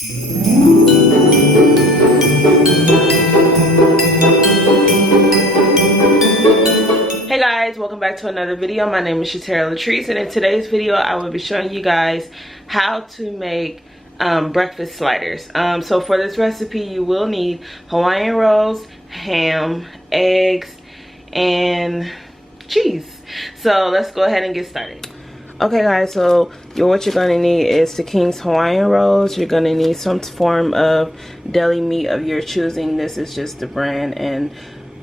Hey guys, welcome back to another video. My name is Shatera Latrice, and in today's video I will be showing you guys how to make breakfast sliders. So for this recipe you will need Hawaiian rolls, ham, eggs, and cheese. So let's go ahead and get started. Okay guys, so what you're going to need is the King's Hawaiian rolls. You're going to need some form of deli meat of your choosing. This is just the brand and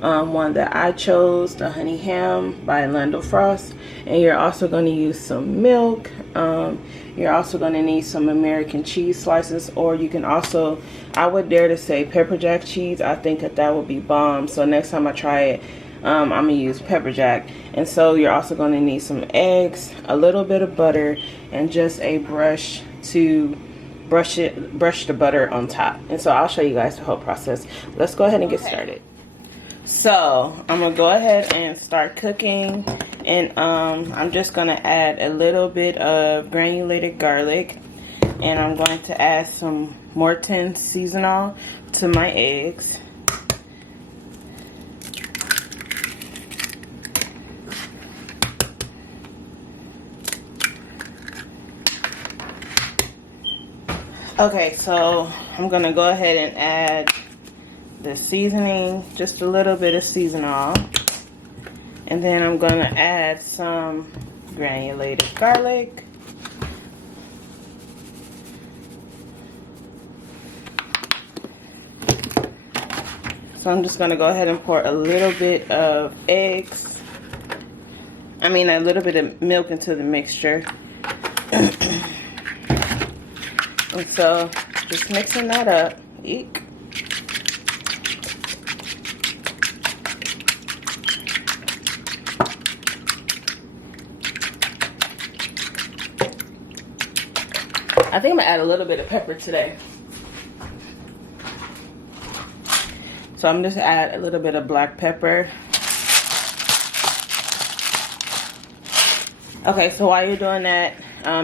one that I chose, the honey ham by Lando Frost. And you're also going to use some milk. You're also going to need some American cheese slices, or you can also, I would dare to say, pepper jack cheese. I think that would be bomb. So next time I try it, I'm going to use pepper jack. And so you're also going to need some eggs, a little bit of butter, and just a brush to brush the butter on top. And so I'll show you guys the whole process. Let's go ahead and get started. So I'm going to go ahead and start cooking. And I'm just going to add a little bit of granulated garlic. And I'm going to add some Morton seasonal to my eggs. Okay, so I'm going to go ahead and add the seasoning, just a little bit of seasonal. And then I'm going to add some granulated garlic. So I'm just going to go ahead and pour a little bit of eggs. I mean a little bit of milk into the mixture. And so, just mixing that up. Eek. I think I'm gonna add a little bit of pepper today. So I'm just gonna add a little bit of black pepper. Okay, so while you're doing that,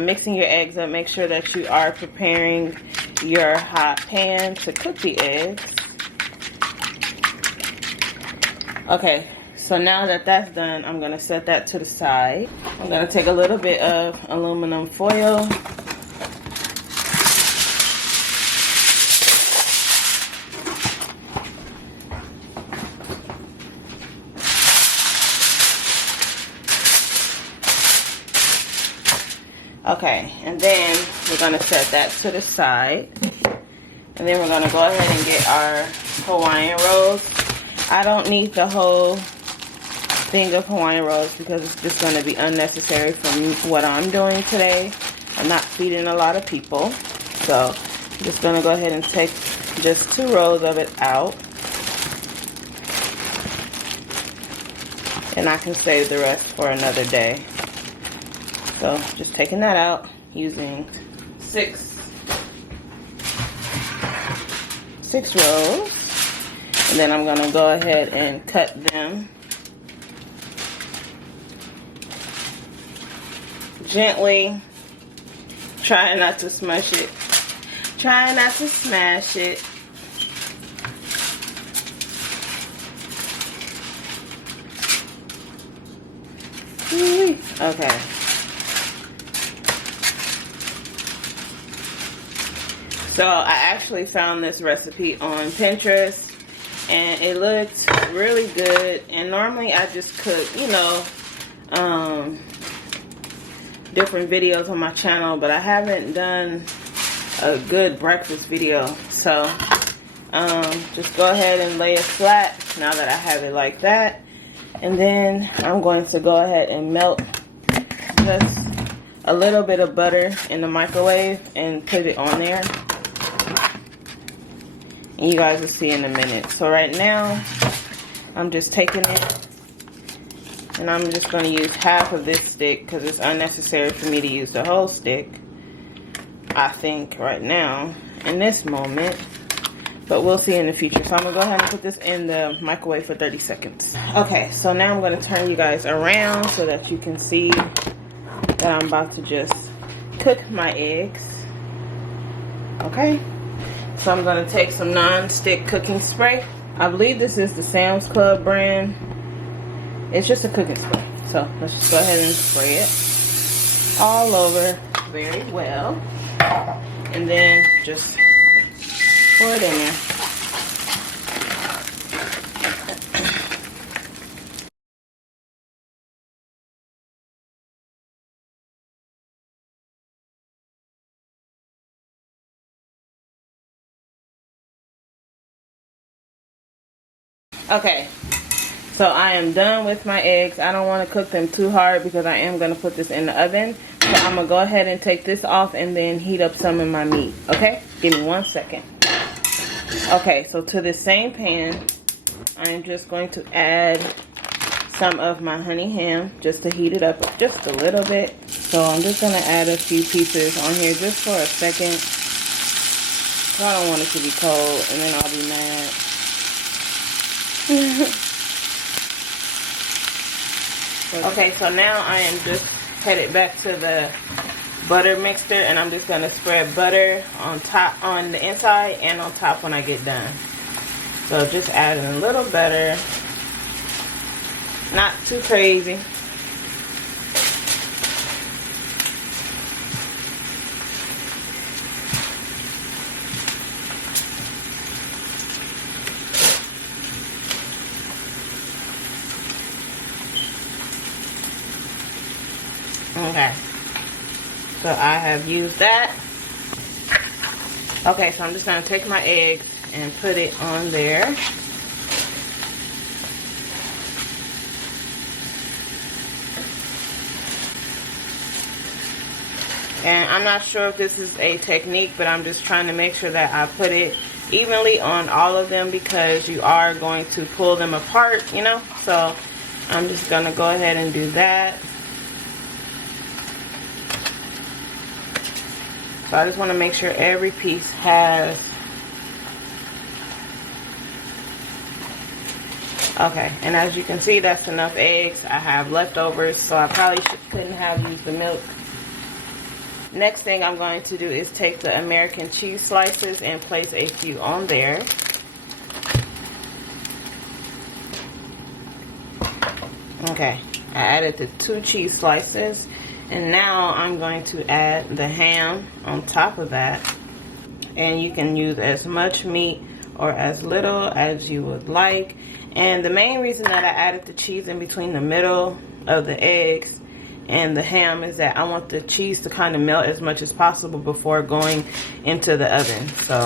mixing your eggs up, make sure that you are preparing your hot pan to cook the eggs. Okay, so now that that's done, I'm going to set that to the side. I'm going to take a little bit of aluminum foil. Okay, and then we're going to set that to the side. And then we're going to go ahead and get our Hawaiian rolls. I don't need the whole thing of Hawaiian rolls because it's just going to be unnecessary for what I'm doing today. I'm not feeding a lot of people. So I'm just going to go ahead and take just 2 rolls of it out. And I can save the rest for another day. So just taking that out using 6 rolls. And then I'm going to go ahead and cut them gently. Try not to smush it. Try not to smash it. Okay. So I actually found this recipe on Pinterest and it looked really good. And normally I just cook, you know, different videos on my channel, but I haven't done a good breakfast video. So just go ahead and lay it flat now that I have it like that. And then I'm going to go ahead and melt just a little bit of butter in the microwave and put it on there. And you guys will see in a minute. So right now, I'm just taking it and I'm just going to use half of this stick because it's unnecessary for me to use the whole stick, I think, right now, in this moment. But we'll see in the future. So I'm going to go ahead and put this in the microwave for 30 seconds. Okay, so now I'm going to turn you guys around so that you can see that I'm about to just cook my eggs. Okay? So I'm gonna take some non-stick cooking spray. I believe this is the Sam's Club brand. It's just a cooking spray. So let's just go ahead and spray it all over very well. And then just pour it in there. Okay, so I am done with my eggs. I don't want to cook them too hard because I am going to put this in the oven. So I'm going to go ahead and take this off and then heat up some of my meat. Okay, give me 1 second. Okay, so to this same pan, I'm just going to add some of my honey ham just to heat it up just a little bit. So I'm just going to add a few pieces on here just for a second. I don't want it to be cold and then I'll be mad. Okay, so now I am just headed back to the butter mixer, and I'm just gonna spread butter on top, on the inside and on top when I get done. So just adding a little butter, not too crazy. Okay, so I have used that. Okay, so I'm just going to take my eggs and put it on there. And I'm not sure if this is a technique, but I'm just trying to make sure that I put it evenly on all of them because you are going to pull them apart, you know? So I'm just going to go ahead and do that. So I just want to make sure every piece has, okay, and as you can see, that's enough eggs. I have leftovers, so I probably couldn't have used the milk. Next thing I'm going to do is take the American cheese slices and place a few on there. Okay, I added the 2 cheese slices. And now I'm going to add the ham on top of that. And you can use as much meat or as little as you would like. And the main reason that I added the cheese in between the middle of the eggs and the ham is that I want the cheese to kind of melt as much as possible before going into the oven. So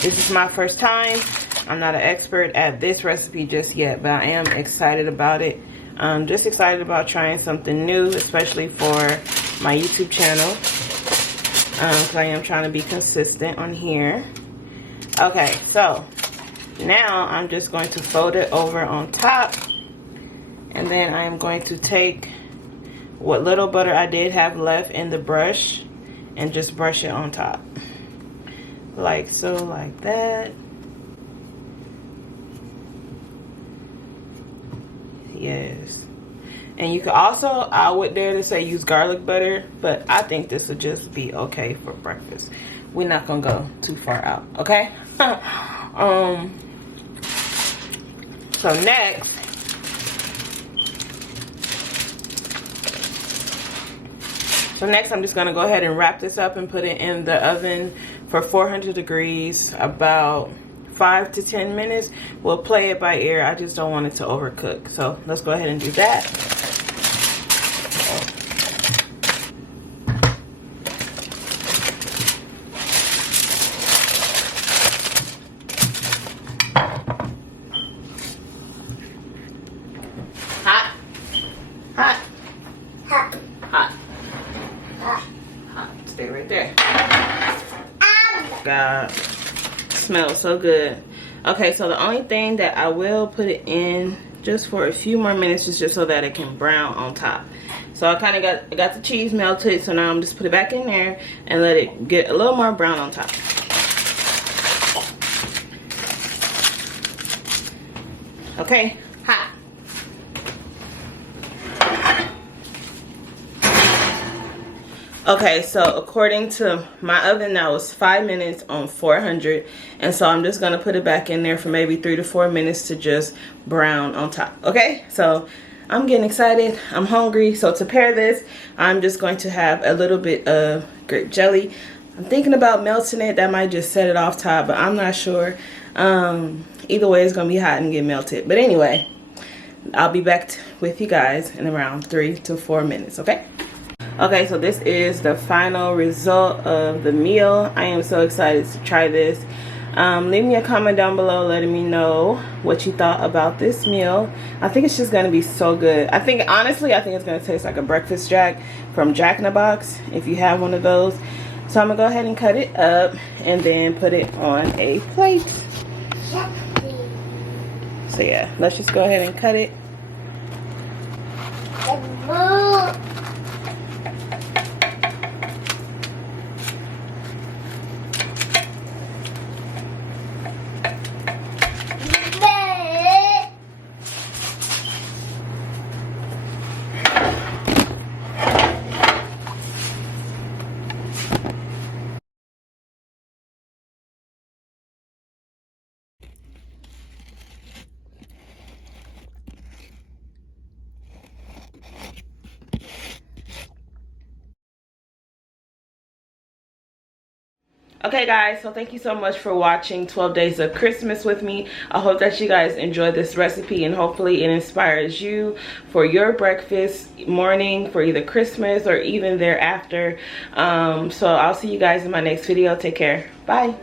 this is my first time. I'm not an expert at this recipe just yet, but I am excited about it. I'm just excited about trying something new, especially for my YouTube channel. Because I am trying to be consistent on here. Okay, so now I'm just going to fold it over on top. And then I'm going to take what little butter I did have left in the brush and just brush it on top. Like so, like that. Yes. And you could also, I would dare to say use garlic butter, but I think this would just be okay for breakfast. We're not gonna go too far out, okay? So next, I'm just gonna go ahead and wrap this up and put it in the oven for 400 degrees, about 5 to 10 minutes. We'll play it by ear. I just don't want it to overcook. So let's go ahead and do that. Hot. Hot. Hot. Hot. Hot. Stay right there. God. Smells so good. Okay, so the only thing that I will put it in just for a few more minutes is just so that it can brown on top. So I kind of got the cheese melted, so now I'm just put it back in there and let it get a little more brown on top. Okay, hot. Okay, so according to my oven, that was 5 minutes on 400, and so I'm just gonna put it back in there for maybe 3 to 4 minutes to just brown on top. Okay, so I'm getting excited, I'm hungry. So to pair this, I'm just going to have a little bit of grape jelly. I'm thinking about melting it. That might just set it off top, but I'm not sure. Either way, it's gonna be hot and get melted. But anyway, I'll be back with you guys in around 3 to 4 minutes. Okay. Okay, so this is the final result of the meal. I am so excited to try this. Leave me a comment down below letting me know what you thought about this meal. I think it's just going to be so good. Honestly, I think it's going to taste like a breakfast jack from Jack in the Box, if you have one of those. So I'm going to go ahead and cut it up and then put it on a plate. So yeah, let's just go ahead and cut it. Okay guys, so thank you so much for watching 12 Days of Christmas with me. I hope that you guys enjoyed this recipe and hopefully it inspires you for your breakfast morning for either Christmas or even thereafter. So I'll see you guys in my next video. Take care. Bye.